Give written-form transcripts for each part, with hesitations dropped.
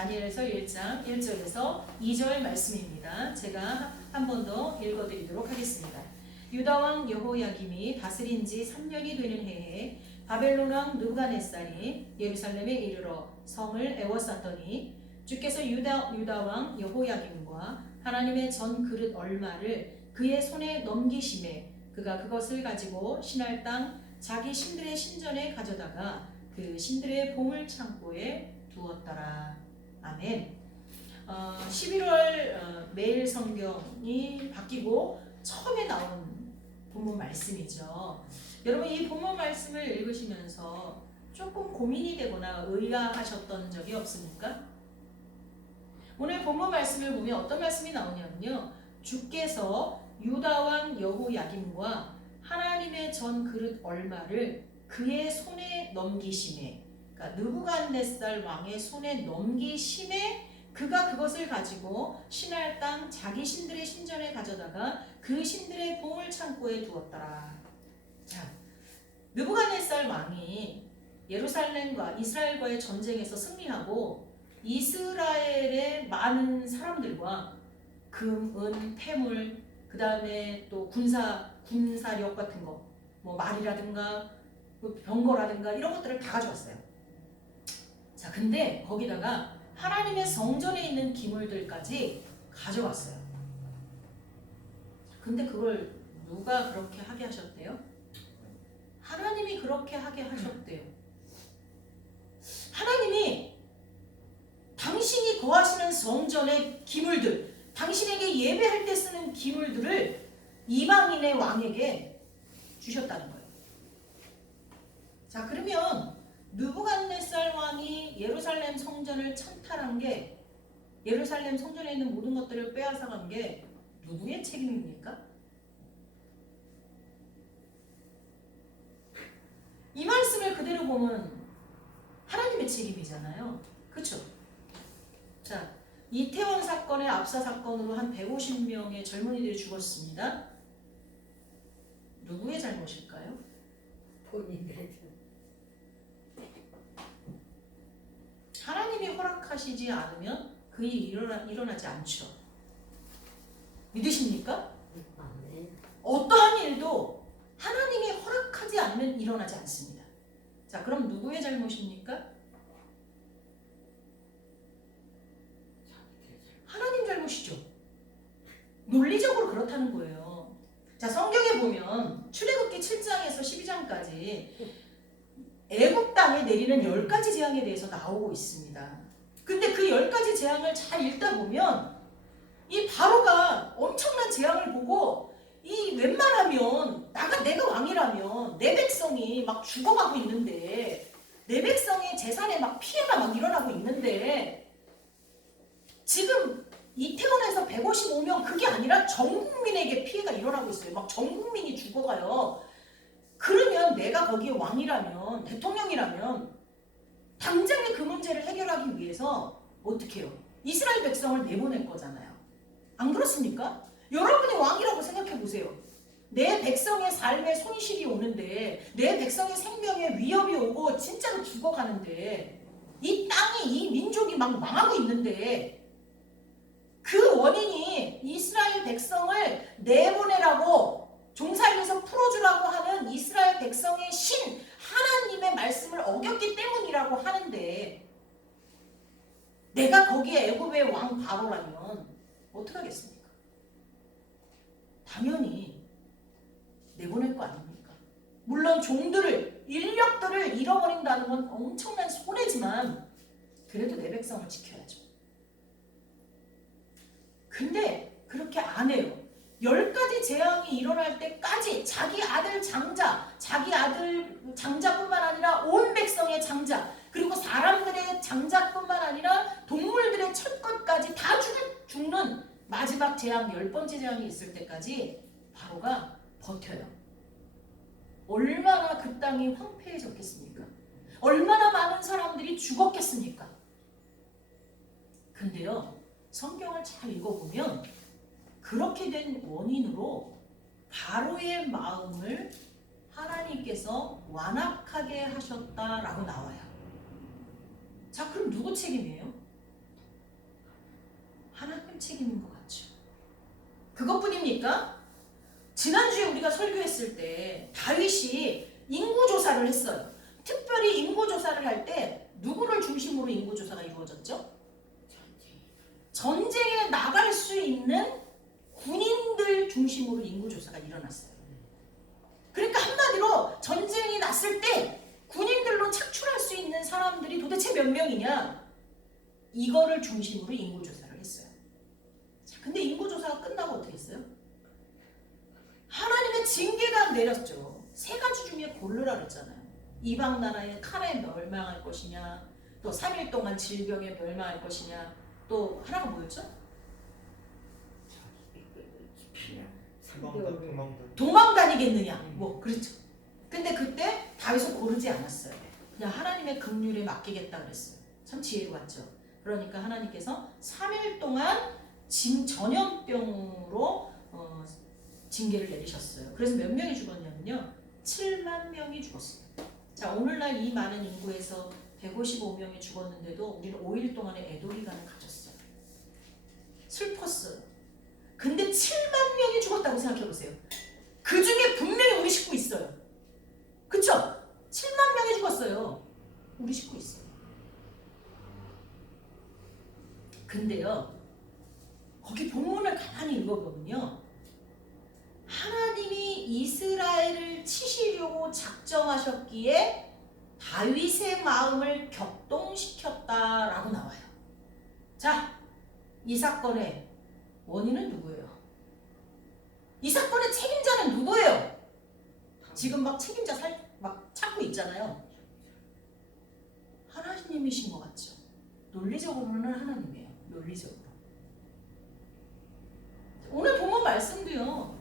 다니엘서 1장 1절에서 2절 말씀입니다. 제가 한 번 더 읽어드리도록 하겠습니다. 유다 왕 여호야김이 다스린 지 3년이 되는 해에 바벨론 왕 느부갓네살이 예루살렘에 이르러 성을 에워쌌더니 주께서 유다 왕 여호야김과 하나님의 전 그릇 얼마를 그의 손에 넘기심에 그가 그것을 가지고 신할 땅 자기 신들의 신전에 가져다가 그 신들의 보물 창고에 두었더라. 아멘. 11월 매일 성경이 바뀌고 처음에 나온 본문 말씀이죠. 여러분 이 본문 말씀을 읽으시면서 조금 고민이 되거나 의아하셨던 적이 없습니까? 오늘 본문 말씀을 보면 어떤 말씀이 나오냐면요. 주께서 유다 왕 여호야김과 하나님의 전 그릇 얼마를 그의 손에 넘기심에, 그러니까 느부갓네살 왕의 손에 넘기심에 그가 그것을 가지고 신할 땅 자기 신들의 신전에 가져다가 그 신들의 보물 창고에 두었더라. 자, 느부갓네살 왕이 예루살렘과 이스라엘과의 전쟁에서 승리하고 이스라엘의 많은 사람들과 금, 은, 폐물, 그 다음에 또 군사력 같은 거, 뭐 말이라든가 병거라든가 이런 것들을 다 가져왔어요. 자, 근데 거기다가 하나님의 성전에 있는 기물들까지 가져왔어요. 근데 그걸 누가 그렇게 하게 하셨대요? 하나님이 그렇게 하게 하셨대요. 하나님이 당신이 거하시는 성전의 기물들, 당신에게 예배할 때 쓰는 기물들을 이방인의 왕에게 주셨다는 거예요. 자, 그러면 느부갓네살 왕이 예루살렘 성전을 찬탈한 게, 예루살렘 성전에 있는 모든 것들을 빼앗아간 게 누구의 책임입니까? 이 말씀을 그대로 보면 하나님의 책임이잖아요. 그렇죠? 자, 이태원 사건의 압사 사건으로 한 150명의 젊은이들이 죽었습니다. 누구의 잘못일까요? 본인들의. 하나님이 허락하시지 않으면 그 일이 일어나지 않죠. 믿으십니까? 아멘. 어떠한 일도 하나님이 허락하지 않으면 일어나지 않습니다. 자, 그럼 누구의 잘못입니까? 하나님 잘못이죠. 논리적으로 그렇다는 거예요. 자, 성경에 보면 출애굽기 7장에서 12장까지 애굽 땅에 내리는 10가지 재앙에 대해서 나오고 있습니다. 근데 그 10가지 재앙을 잘 읽다 보면 이 바로가 엄청난 재앙을 보고 이 웬만하면 내가 왕이라면 내 백성이 막 죽어가고 있는데, 내 백성의 재산에 막 피해가 막 일어나고 있는데, 지금 이태원에서 155명 그게 아니라 전 국민에게 피해가 일어나고 있어요. 막 전 국민이 죽어가요. 그러면 내가 거기에 왕이라면, 대통령이라면 당장에 그 문제를 해결하기 위해서 어떻게 해요? 이스라엘 백성을 내보낼 거잖아요. 안 그렇습니까? 여러분이 왕이라고 생각해 보세요. 내 백성의 삶에 손실이 오는데, 내 백성의 생명에 위협이 오고 진짜로 죽어가는데, 이 땅이, 이 민족이 막 망하고 있는데, 그 원인이 이스라엘 백성을 내보내라고, 종살이에서 풀어주라고 하는 이스라엘 백성의 신 하나님의 말씀을 어겼기 때문이라고 하는데, 내가 거기에 애굽의 왕 바로라면 어떡하겠습니까? 당연히 내보낼 거 아닙니까? 물론 종들을, 인력들을 잃어버린다는 건 엄청난 손해지만 그래도 내 백성을 지켜야죠. 근데 그렇게 안 해요. 10가지 재앙이 일어날 때까지 자기 아들 장자뿐만 아니라 온 백성의 장자, 그리고 사람들의 장자뿐만 아니라 동물들의 첫것까지 다 죽는 마지막 재앙, 10번째 재앙이 있을 때까지 바로가 버텨요. 얼마나 그 땅이 황폐해졌겠습니까? 얼마나 많은 사람들이 죽었겠습니까? 근데요, 성경을 잘 읽어보면 그렇게 된 원인으로 바로의 마음을 하나님께서 완악하게 하셨다라고 나와요. 자, 그럼 누구 책임이에요? 어떻습니까? 지난주에 우리가 설교했을 때 다윗이 인구조사를 했어요. 특별히 인구조사를 할 때 누구를 중심으로 인구조사가 이루어졌죠? 전쟁에 나갈 수 있는 군인들 중심으로 인구조사가 일어났어요. 그러니까 한마디로 전쟁이 났을 때 군인들로 착출할 수 있는 사람들이 도대체 몇 명이냐? 이거를 중심으로 인구조사를 했어요. 자, 근데 인구조사가 끝나고 어떻게 했어요? 하나님의 징계가 내렸죠. 세 가지 중에 고르라 그랬잖아요. 이방 나라의 칼에 멸망할 것이냐, 또 3일 동안 질병에 멸망할 것이냐, 또 하나가 뭐였죠? 도망 다니겠느냐, 뭐 그렇죠. 근데 그때 다윗은 고르지 않았어요. 그냥 하나님의 긍휼에 맡기겠다 그랬어요. 참 지혜로웠죠. 그러니까 하나님께서 3일 동안 전염병으로 징계를 내리셨어요. 그래서 몇 명이 죽었냐면요, 7만 명이 죽었어요. 자, 오늘날 이 많은 인구에서 155명이 죽었는데도 우리는 5일 동안의 애도기간을 가졌어요. 슬펐어요. 근데 7만 명이 죽었다고 생각해 보세요. 그 중에 분명히 우리 식구 있어요. 그쵸? 7만 명이 죽었어요. 우리 식구 있어요. 근데요, 거기 본문을 가만히 읽어보면요, 하나님이 이스라엘을 치시려고 작정하셨기에 다윗의 마음을 격동시켰다라고 나와요. 자, 이 사건의 원인은 누구예요? 이 사건의 책임자는 누구예요? 지금 막 책임자 막 찾고 있잖아요. 하나님이신 것 같죠? 논리적으로는 하나님이에요. 논리적으로. 오늘 본문 말씀도요,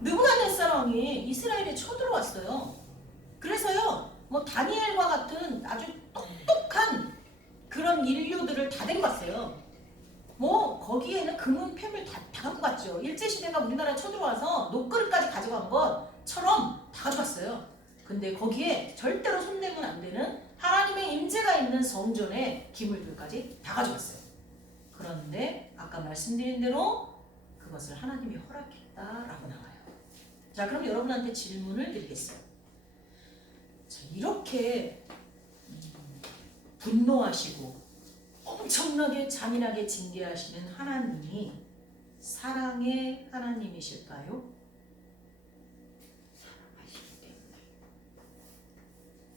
느부갓네살 왕이 이스라엘에 쳐들어왔어요. 그래서요, 뭐 다니엘과 같은 아주 똑똑한 그런 인류들을 다 데리고 왔어요. 뭐 거기에는 금은 폐물 다 갖고 갔죠. 일제시대가 우리나라에 쳐들어와서 녹그릇까지 가져간 것처럼 다 가져갔어요. 근데 거기에 절대로 손대면 안 되는 하나님의 임재가 있는 성전의 기물들까지 다 가져갔어요. 그런데 아까 말씀드린 대로 그것을 하나님이 허락했다라고 나와요. 자, 그럼 여러분한테 질문을 드리겠어요. 자, 이렇게 분노하시고 엄청나게 잔인하게 징계하시는 하나님이 사랑의 하나님이실까요?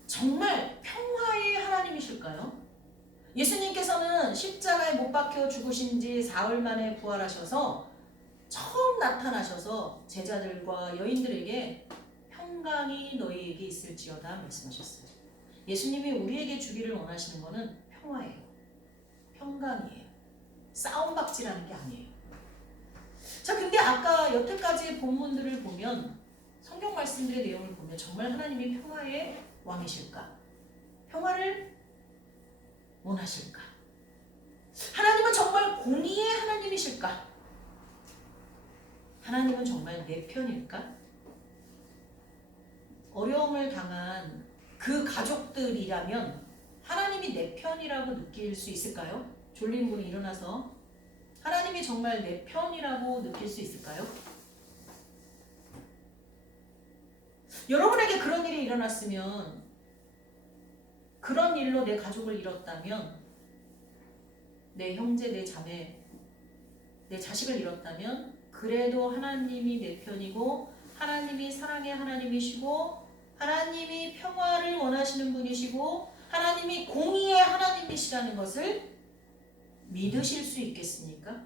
정말 평화의 하나님이실까요? 예수님께서는 십자가에 못 박혀 죽으신 지 사흘 만에 부활하셔서 처음 나타나셔서 제자들과 여인들에게 평강이 너희에게 있을지어다 말씀하셨어요. 예수님이 우리에게 주기를 원하시는 것은 평화예요. 평강이에요. 싸움박질하는 게 아니에요. 자, 근데 아까 여태까지의 본문들을 보면, 성경 말씀들의 내용을 보면 정말 하나님이 평화의 왕이실까? 평화를 원하실까? 하나님은 정말 공의의 하나님이실까? 하나님은 정말 내 편일까? 어려움을 당한 그 가족들이라면 하나님이 내 편이라고 느낄 수 있을까요? 졸린 분이 일어나서 하나님이 정말 내 편이라고 느낄 수 있을까요? 여러분에게 그런 일이 일어났으면, 그런 일로 내 가족을 잃었다면, 내 형제, 내 자매, 내 자식을 잃었다면 그래도 하나님이 내 편이고 하나님이 사랑의 하나님이시고 하나님이 평화를 원하시는 분이시고 하나님이 공의의 하나님이시라는 것을 믿으실 수 있겠습니까?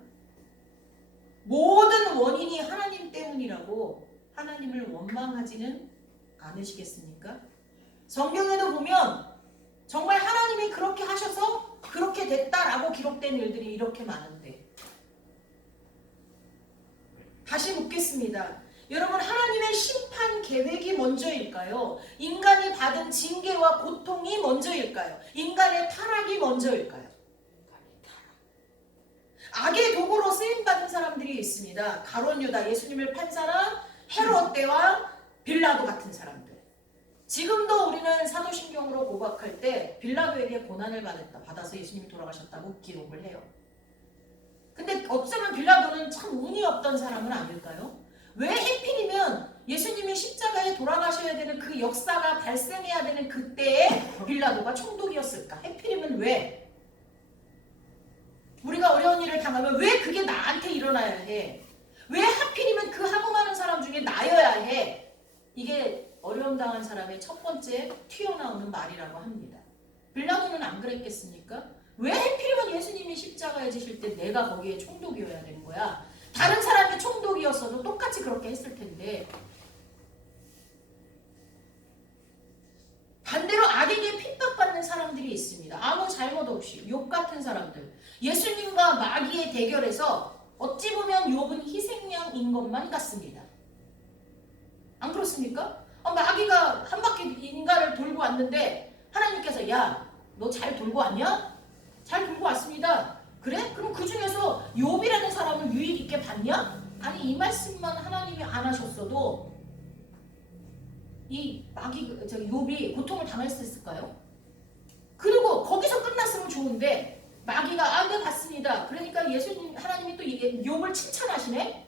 모든 원인이 하나님 때문이라고 하나님을 원망하지는 않으시겠습니까? 성경에도 보면 정말 하나님이 그렇게 하셔서 그렇게 됐다라고 기록된 일들이 이렇게 많은데, 다시 묻겠습니다. 여러분, 하나님의 심판 계획이 먼저일까요? 인간이 받은 징계와 고통이 먼저일까요? 인간의 타락이 먼저일까요? 악의 도구로 쓰임받은 사람들이 있습니다. 가룟 유다, 예수님을 판 사람, 헤롯 대왕, 빌라도 같은 사람들. 지금도 우리는 사도신경으로 고백할 때 빌라도에게 고난을 받아서 예수님이 돌아가셨다고 기록을 해요. 근데 어쩌면 빌라도는 참 운이 없던 사람은 아닐까요? 왜 하필이면 예수님이 십자가에 돌아가셔야 되는 그 역사가 발생해야 되는 그때에 빌라도가 총독이었을까? 하필이면 왜? 우리가 어려운 일을 당하면 왜 그게 나한테 일어나야 해? 왜 하필이면 그 하고 사람 중에 나여야 해? 이게 어려움 당한 사람의 첫 번째 튀어나오는 말이라고 합니다. 빌라도는 안 그랬겠습니까? 왜 하필이면 예수님이 십자가에 지실 때 내가 거기에 총독이어야 되는 거야? 다른 사람이 총독이었어도 똑같이 그렇게 했을 텐데. 반대로 악에게 핍박받는 사람들이 있습니다. 아무 잘못 없이 욥 같은 사람들. 예수님과 마귀의 대결에서 어찌 보면 욥은 희생양인 것만 같습니다. 안 그렇습니까? 마귀가 한 바퀴 인간을 돌고 왔는데 하나님께서 야, 너 잘 돌고 왔냐? 잘 돌고 왔습니다. 그래? 그럼 그 중에서 욥이라는 사람을 유익 있게 봤냐? 아니, 이 말씀만 하나님이 안 하셨어도 이 욥이 고통을 당했을까요? 그리고 거기서 끝났으면 좋은데 마귀가 네 봤습니다. 그러니까 하나님이 또 욥을 칭찬하시네.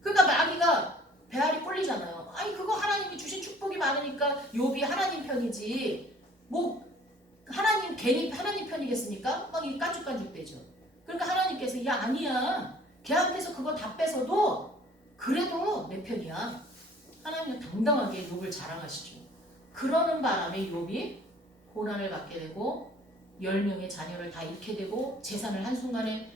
그러니까 마귀가 배알이 꼴리잖아요. 아니, 그거 하나님이 주신 축복이 많으니까 욥이 하나님 편이지. 뭐 하나님 괜히 하나님 편이겠습니까? 막 이 깐죽깐죽대죠. 그러니까 하나님께서 야, 아니야. 걔한테서 그거 다 뺏어도 그래도 내 편이야. 하나님은 당당하게 욥을 자랑하시죠. 그러는 바람에 욥이 고난을 받게 되고 10명의 자녀를 다 잃게 되고 재산을 한순간에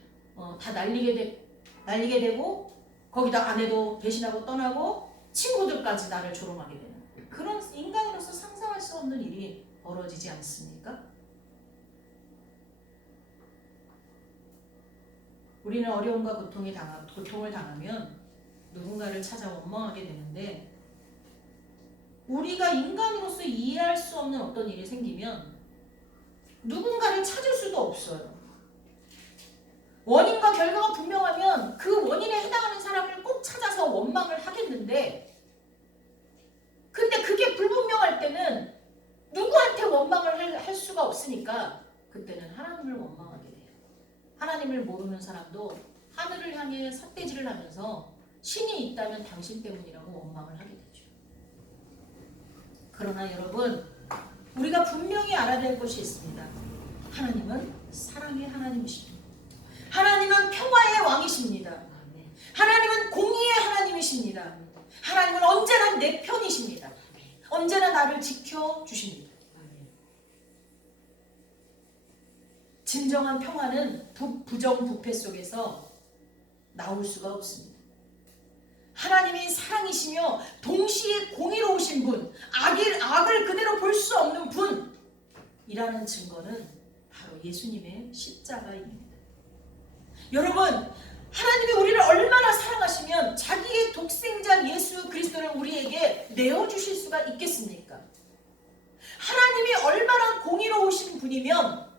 다 날리게 되고 거기다 아내도 배신하고 떠나고 친구들까지 나를 조롱하게 되는 그런 인간으로서 상상할 수 없는 일이 벌어지지 않습니까? 우리는 어려움과 고통을 당하면 누군가를 찾아 원망하게 되는데 우리가 인간으로서 이해할 수 없는 어떤 일이 생기면 누군가를 찾을 수도 없어요. 원인과 결과가 분명하면 그 원인에 해당하는 사람을 꼭 찾아서 원망을 하겠는데 근데 그게 불분명할 때는 누구한테 원망을 할 수가 없으니까 그때는 하나님을 원망하게 돼요. 하나님을 모르는 사람도 하늘을 향해 삿대질을 하면서 신이 있다면 당신 때문이라고 원망을 하게 되죠. 그러나 여러분, 우리가 분명히 알아야 될 것이 있습니다. 하나님은 사랑의 하나님이십니다. 하나님은 평화의 왕이십니다. 하나님은 공의의 하나님이십니다. 하나님은 언제나 내 편이십니다. 언제나 나를 지켜주십니다. 진정한 평화는 부정부패 속에서 나올 수가 없습니다. 하나님이 사랑이시며 동시에 공의로우신 분, 악을 그대로 볼 수 없는 분이라는 증거는 바로 예수님의 십자가입니다. 여러분, 하나님이 우리를 얼마나 사랑하시면 자기의 독생자 예수 그리스도를 우리에게 내어주실 수가 있겠습니까? 하나님이 얼마나 공의로우신 분이면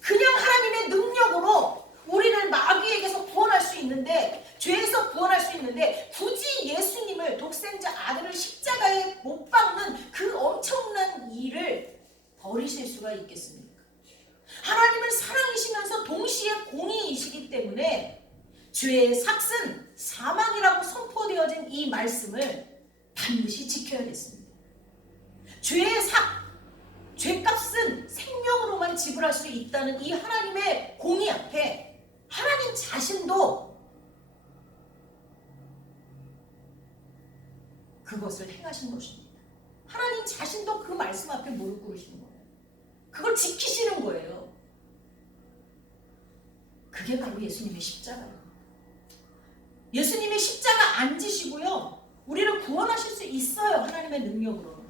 그냥 하나님의 능력으로 우리를 마귀에게서 구원할 수 있는데, 죄에서 구원할 수 있는데 굳이 예수님을, 독생자 아들을 십자가에 못 박는 그 엄청난 일을 버리실 수가 있겠습니까? 하나님은 사랑이시면서 동시에 공의이시기 때문에 죄의 삭은 사망이라고 선포되어진 이 말씀을 반드시 지켜야겠습니다. 죄의 삭, 죄값은 생명으로만 지불할 수 있다는 이 하나님의 공의 앞에 하나님 자신도 그것을 행하신 것입니다. 하나님 자신도 그 말씀 앞에 무릎 꿇으시는 거예요. 그걸 지키시는 거예요. 그게 바로 예수님의 십자가예요. 예수님의 십자가 안 지시고요, 우리를 구원하실 수 있어요, 하나님의 능력으로.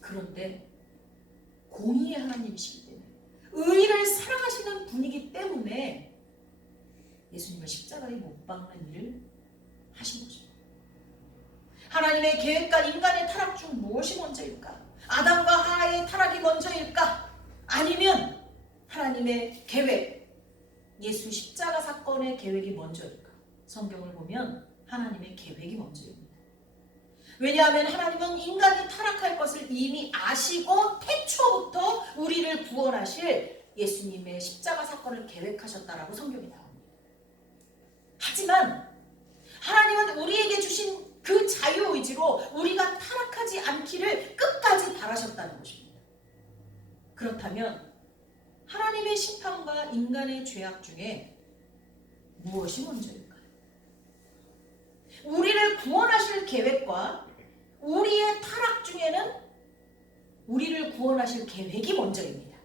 그런데 공의의 하나님이시기 때문에, 의를 사랑하시는 분이기 때문에 예수님을 십자가에 못 박는 일을 하신 거죠. 하나님의 계획과 인간의 타락 중 무엇이 먼저일까? 아담과 하와의 타락이 먼저일까? 아니면 하나님의 계획, 예수 십자가 사건의 계획이 먼저일까? 성경을 보면 하나님의 계획이 먼저입니다. 왜냐하면 하나님은 인간이 타락할 것을 이미 아시고 태초부터 우리를 구원하실 예수님의 십자가 사건을 계획하셨다라고 성경이 나옵니다. 하지만 하나님은 우리에게 주신 그 자유의지로 우리가 타락하지 않기를 끝까지 바라셨다는 것입니다. 그렇다면 하나님의 심판과 인간의 죄악 중에 무엇이 먼저일까요? 우리를 구원하실 계획과 우리의 타락 중에는 우리를 구원하실 계획이 먼저입니다.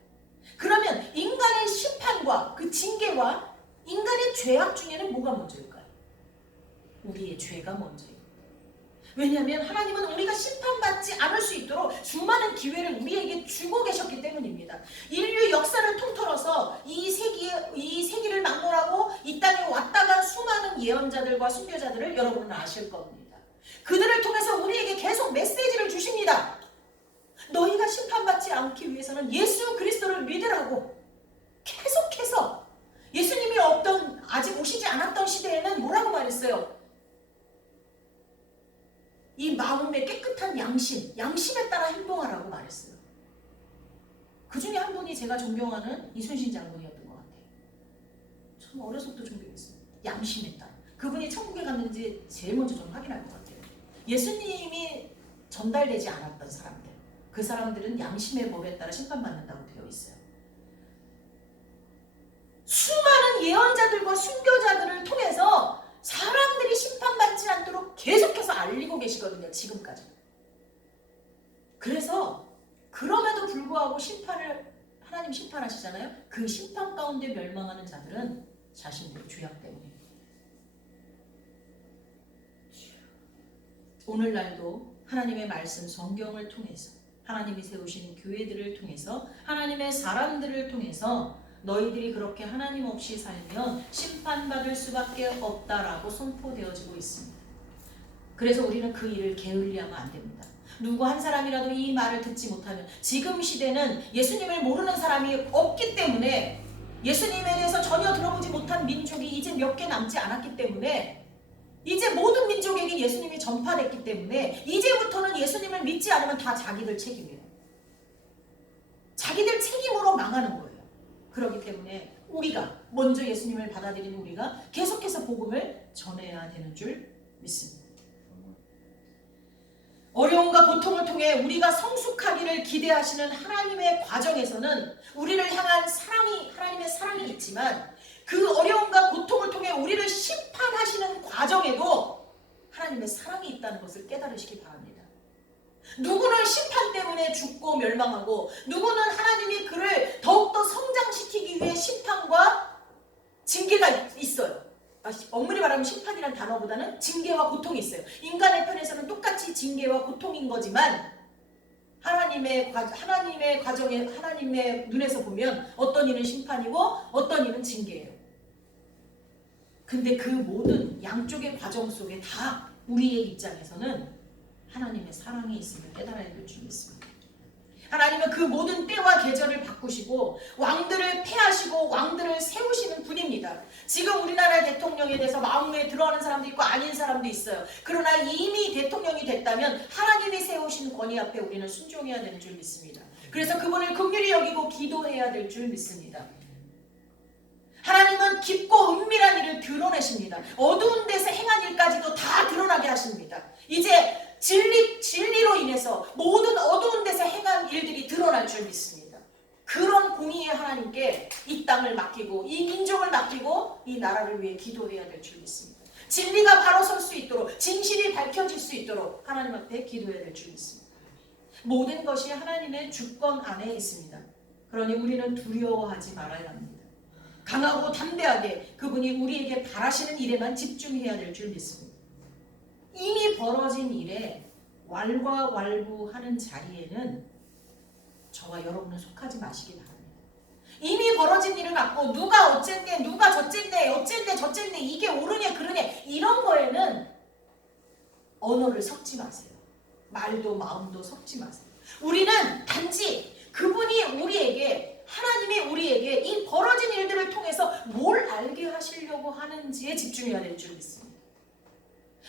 그러면 인간의 심판과 그 징계와 인간의 죄악 중에는 뭐가 먼저일까요? 우리의 죄가 먼저입니다. 왜냐하면 하나님은 우리가 심판받지 않을 수 있도록 수많은 기회를 우리에게 주고 계셨기 때문입니다. 인류 역사를 통틀어서 이 세기를 막론하고 이 땅에 왔다가 수많은 예언자들과 순교자들을 여러분은 아실 겁니다. 그들을 통해서 우리에게 계속 메시지를 주십니다. 너희가 심판받지 않기 위해서는 예수 그리스도를 믿으라고 계속해서 예수님이 아직 오시지 않았던 시대에는 뭐라고 말했어요? 이 마음의 깨끗한 양심에 따라 행동하라고 말했어요. 그 중에 한 분이 제가 존경하는 이순신 장군이었던 것 같아요. 참 어려서부터 존경했어요. 양심에 따라. 그분이 천국에 갔는지 제일 먼저 좀 확인할 것 같아요. 예수님이 전달되지 않았던 사람들, 그 사람들은 양심의 법에 따라 심판받는다고 되어 있어요. 수많은 예언자들과 순교자들을 통해서 사람들이 심판받지 않도록 계속해서 알리고 계시거든요. 지금까지. 그래서 그럼에도 불구하고 하나님 심판하시잖아요. 그 심판 가운데 멸망하는 자들은 자신들의 죄악 때문입니다. 오늘날도 하나님의 말씀 성경을 통해서 하나님이 세우신 교회들을 통해서 하나님의 사람들을 통해서 너희들이 그렇게 하나님 없이 살면 심판받을 수밖에 없다라고 선포되어지고 있습니다. 그래서 우리는 그 일을 게을리하면 안 됩니다. 누구 한 사람이라도 이 말을 듣지 못하면 지금 시대는 예수님을 모르는 사람이 없기 때문에 예수님에 대해서 전혀 들어보지 못한 민족이 이제 몇 개 남지 않았기 때문에 이제 모든 민족에게 예수님이 전파됐기 때문에 이제부터는 예수님을 믿지 않으면 다 자기들 책임이에요. 자기들 책임으로 망하는 거예요. 그렇기 때문에 우리가 먼저 예수님을 받아들인 우리가 계속해서 복음을 전해야 되는 줄 믿습니다. 어려움과 고통을 통해 우리가 성숙하기를 기대하시는 하나님의 과정에서는 우리를 향한 하나님의 사랑이 있지만 그 어려움과 고통을 통해 우리를 심판하시는 과정에도 하나님의 사랑이 있다는 것을 깨달으시기 바랍니다. 누구는 심판 때문에 죽고 멸망하고 누구는 하나님이 그를 더욱더 성장시키기 위해 심판과 징계가 있어요. 엄밀히 말하면 심판이라는 단어보다는 징계와 고통이 있어요. 인간의 편에서는 똑같이 징계와 고통인 거지만 하나님의 과정에 하나님의 눈에서 보면 어떤 일은 심판이고 어떤 일은 징계예요. 근데 그 모든 양쪽의 과정 속에 다 우리의 입장에서는 하나님의 사랑이 있음을 깨달아야 될 줄 믿습니다. 하나님은 그 모든 때와 계절을 바꾸시고 왕들을 패하시고 왕들을 세우시는 분입니다. 지금 우리나라의 대통령에 대해서 마음에 들어하는 사람도 있고 아닌 사람도 있어요. 그러나 이미 대통령이 됐다면 하나님이 세우신 권위 앞에 우리는 순종해야 되는 줄 믿습니다. 그래서 그분을 긍휼히 여기고 기도해야 될 줄 믿습니다. 하나님은 깊고 은밀한 일을 드러내십니다. 어두운 데서 행한 일까지도 다 드러나게 하십니다. 이제 진리로 인해서 모든 어두운 데서 행한 일들이 드러날 줄 믿습니다. 그런 공의의 하나님께 이 땅을 맡기고 이 민족을 맡기고 이 나라를 위해 기도해야 될 줄 믿습니다. 진리가 바로 설 수 있도록 진실이 밝혀질 수 있도록 하나님 앞에 기도해야 될 줄 믿습니다. 모든 것이 하나님의 주권 안에 있습니다. 그러니 우리는 두려워하지 말아야 합니다. 강하고 담대하게 그분이 우리에게 바라시는 일에만 집중해야 될 줄 믿습니다. 이미 벌어진 일에 왈가왈부하는 자리에는 저와 여러분은 속하지 마시기 바랍니다. 이미 벌어진 일을 갖고 누가 어쨌네 누가 저쨌네 어쨌네 저쨌네 이게 옳으냐 그르냐 이런 거에는 언어를 섞지 마세요. 말도 마음도 섞지 마세요. 우리는 단지 그분이 하나님이 우리에게 이 벌어진 일들을 통해서 뭘 알게 하시려고 하는지에 집중해야 될 줄 믿습니다.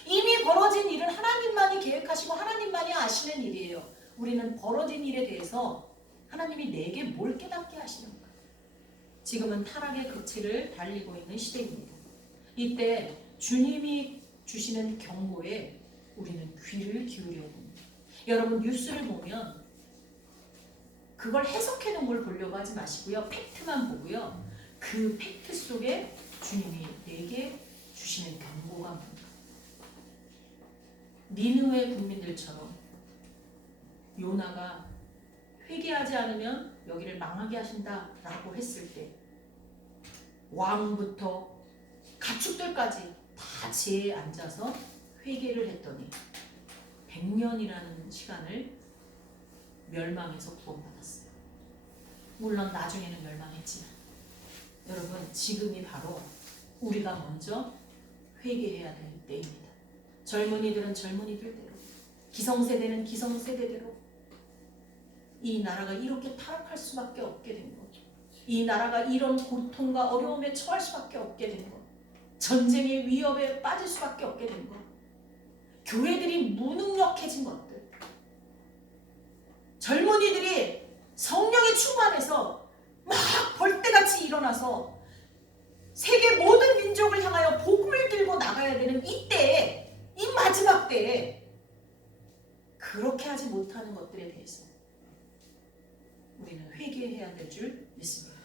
이미 벌어진 일은 하나님만이 계획하시고 하나님만이 아시는 일이에요. 우리는 벌어진 일에 대해서 하나님이 내게 뭘 깨닫게 하시는가. 지금은 타락의 극치를 달리고 있는 시대입니다. 이때 주님이 주시는 경고에 우리는 귀를 기울여야 됩니다. 여러분 뉴스를 보면 그걸 해석해 놓은 걸 보려고 하지 마시고요. 팩트만 보고요. 그 팩트 속에 주님이 내게 주시는 경고가 뭡니까? 니느웨 국민들처럼 요나가 회개하지 않으면 여기를 망하게 하신다라고 했을 때 왕부터 가축들까지 다 지혜에 앉아서 회개를 했더니 100년이라는 시간을 멸망에서 구원받았어요. 물론 나중에는 멸망했지만 여러분 지금이 바로 우리가 먼저 회개해야 될 때입니다. 젊은이들은 젊은이들대로, 기성세대는 기성세대대로 이 나라가 이렇게 타락할 수밖에 없게 된 것, 이 나라가 이런 고통과 어려움에 처할 수밖에 없게 된 것, 전쟁의 위협에 빠질 수밖에 없게 된 것, 교회들이 무능력해진 것들, 젊은이들이 성령에 충만해서 막 벌떼같이 일어나서 세계 모든 민족을 향하여 복음을 들고 나가야 되는 이때에, 이 마지막 때에 그렇게 하지 못하는 것들에 대해서 우리는 회개해야 될 줄 믿습니다.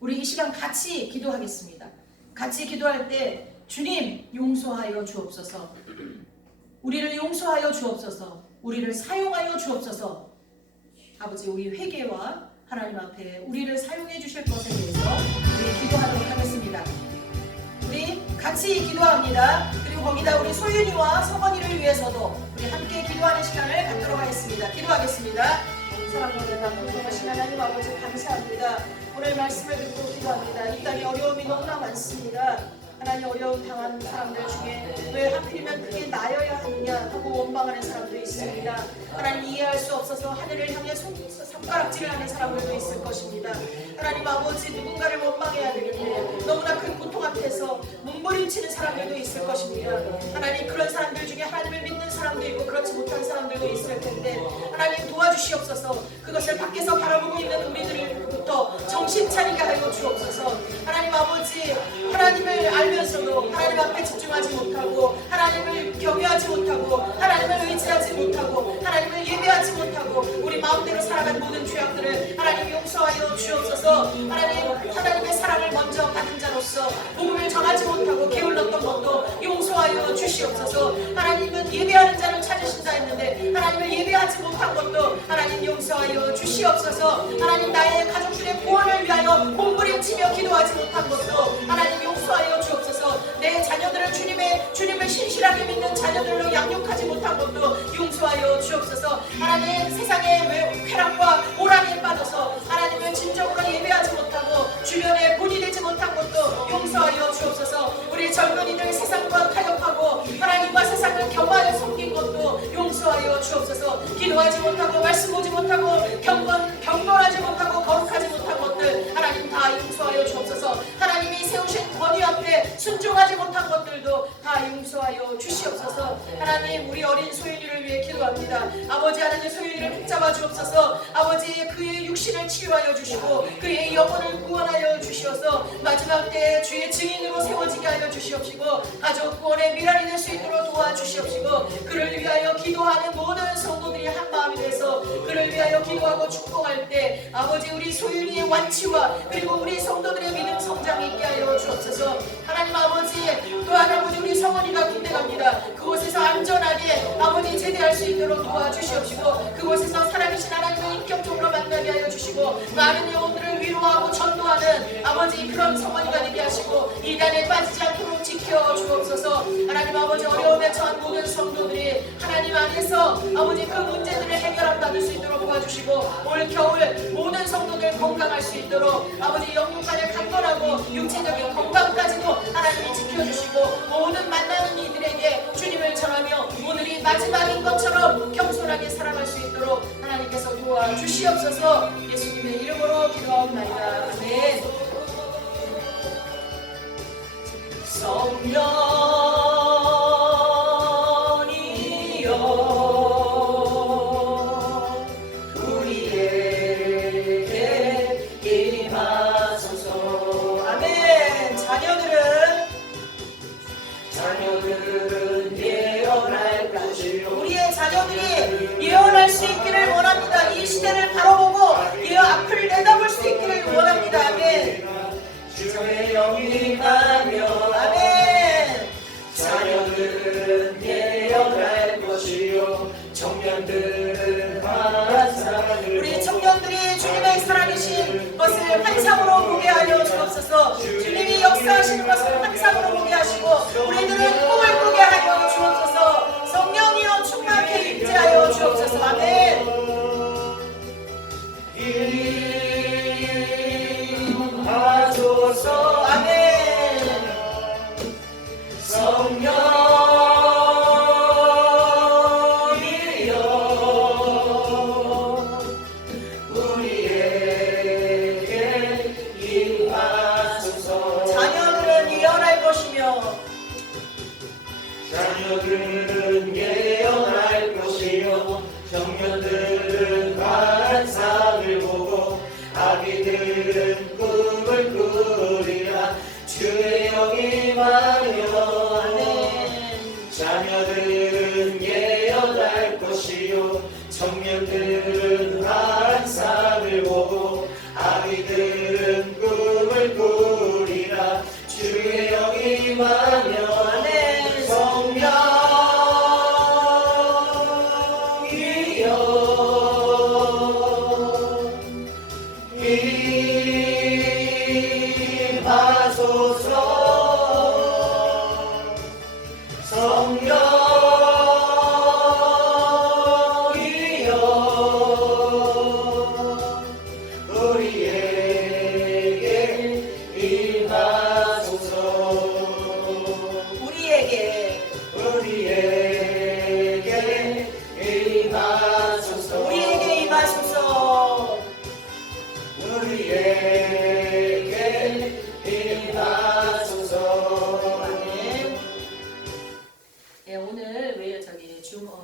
우리 이 시간 같이 기도하겠습니다. 같이 기도할 때 주님 용서하여 주옵소서, 우리를 용서하여 주옵소서, 우리를 사용하여 주옵소서. 아버지, 우리 회개와 하나님 앞에 우리를 사용해 주실 것에 대해서 우리 기도하도록 하겠습니다. 우리 같이 기도합니다. 그리고 거기다 우리 소윤이와 성원이를 위해서도 우리 함께 기도하는 시간을 갖도록 하겠습니다. 기도하겠습니다. 사랑하는 남부하신 하나님 아버지 감사합니다. 오늘 말씀을 듣고 기도합니다. 이 땅에 어려움이 너무나 많습니다. 하나님, 어려움 당한 사람들 중에 왜 하필이면 그게 나여야 하느냐 하고 원망하는 사람도 있습니다. 하나님, 이해할 수 없어서 하늘을 향해 손가락질을 하는 사람들도 있을 것입니다. 하나님 아버지, 누군가를 원망해야 되는데 너무나 큰 고통 앞에서 몸부림치는 사람들도 있을 것입니다. 하나님, 그런 사람들 중에 하나님을 믿는 사람도 있고 그렇지 못한 사람들도 있을 텐데 하나님 도와주시옵소서. 그것을 밖에서 바라보고 있는 우리들부터 정신 차리게 하여 주옵소서. 하나님 아버지, 하나님을 알면서도 하나님 앞에 집중하지 못하고 하나님을 경외하지 못하고 하나님을 의지하지 못하고 하나님을 예배하지 못하고 우리 마음대로 살아간 모든 죄악들을 하나님 용서하여 주옵소서. 하나님의 사랑을 먼저 받은 자로서 복음을 전하지 못하고 게을렀던 것도 용서하여 주시옵소서. 하나님은 예배하는 자를 찾으신다 했는데 하나님을 예배하지 못한 것도 하나님 용서하여 주시옵소서. 하나님, 나의 가족들의 구원을 위하여 몸부림치며 기도하지 못한 것도 하나님 용서하여 주옵소서. 내 자녀들을 주님을 신실하게 믿는 자녀들로 양육하지 못한 것도 용서하여 주옵소서. 하나님, 세상의 쾌락과 오랑에 빠져서 하나님을 진정으로 예배하지 못하고 주변에 본이 되지 못한 것도 용서하여 주옵소서. 우리 젊은이들 세상과 타협하고 하나님과 세상을 겸하여 섬긴 것도 용서하여 주옵소서. 기도하지 못하고 말씀 보지 못하고 경건하지 못하고 거룩하지 못한 것들 하나님 다 용서하여 주옵소서. 하나님이 세우신 권위 앞에 순종하지 못한 것들도 다 용서하여 주시옵소서. 하나님, 우리 어린 소윤이를 위해 기도합니다. 아버지, 하나님 소윤이를 붙잡아 주옵소서. 아버지, 그의 육신을 치유하여 주시고 그의 영혼을 구원하여 주시어서 마지막 때에 주의 증인으로 세워지게 하여 주시옵시고 가족 구원의 미랄이 될 수 있도록 도와주시옵시고 그를 위하여 기도하는 모든 성도들이 한 마음이 돼서 그를 위하여 기도하고 축복할 때 아버지, 우리 소윤이의 완치와 그리고 우리 성도들의 믿음 성장이 있게 하여 주옵소서. 하나님 아버지, 또한 아버지, 우리 성원이가 군대 갑니다. 그곳에서 안전하게 아버지 제대할 수 있도록 도와주시옵시고 그곳에서 살아계신 하나님을 인격적으로 만나게 하여 주시고 많은 영혼들을 위로하고 전도하는 아버지 그런 성원이가 되게 하시고 이단에 빠지지 않도록 지켜 주옵소서. 하나님 아버지, 어려움에 처한 모든 성도들이 하나님 안에서 아버지 그 문제들을 해결받을 수 있도록 도와주시고 올 겨울 모든 성도들 건강할 수 있도록 아버지 영육간에 강건하고 육체적인 건강까지도 하나님이 지켜주시고 모든 만나는 이들에게 주님을 전하며 오늘이 마지막인 것처럼 겸손하게 살아갈 수 있도록 하나님께서 도와주시옵소서. 예수님의 이름으로 기도하옵나이다. 아멘. 성령이여 우리에게 임하소서. 아멘. 자녀들은 미래를 바라보고 이 앞을 내다볼 수 있기를 원합니다. 아멘. 주의 영이 가며 아멘. 자녀들은 예언할 것이요 청년들은 환상을 우리 청년들이 주님의 살아계신 것을 환상으로 보게 하여 주옵소서. 주님이 역사하시는 것을 환상으로 보게 하시고 우리들은 꿈을 꾸게 하여 주옵소서. 성령이여 충만케 임재하여 주옵소서. 아멘. 임하소서 아멘. 성령이여 우리에게 임하소서 자녀들은 예언할 것이며 자녀들은 예언할 것이요 청년들은 환상을 보고 아기들은 꿈을 꾸리라 주의 영이 임하며 자녀들은 예언할 것이요 청년들은 환상을 보고 아기들은 꿈을 꾸리라 주의 영이 임하며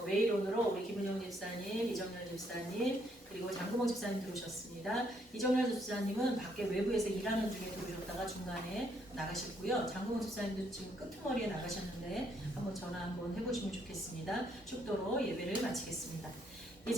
웨이론으로 우리 김은영 집사님, 이정렬 집사님, 그리고 장구봉 집사님 들어오셨습니다. 이정렬 집사님은 밖에 외부에서 일하는 중에 들어오셨다가 중간에 나가셨고요. 장구봉 집사님도 지금 끄트머리에 나가셨는데 한번 전화 한번 해보시면 좋겠습니다. 축도로 예배를 마치겠습니다.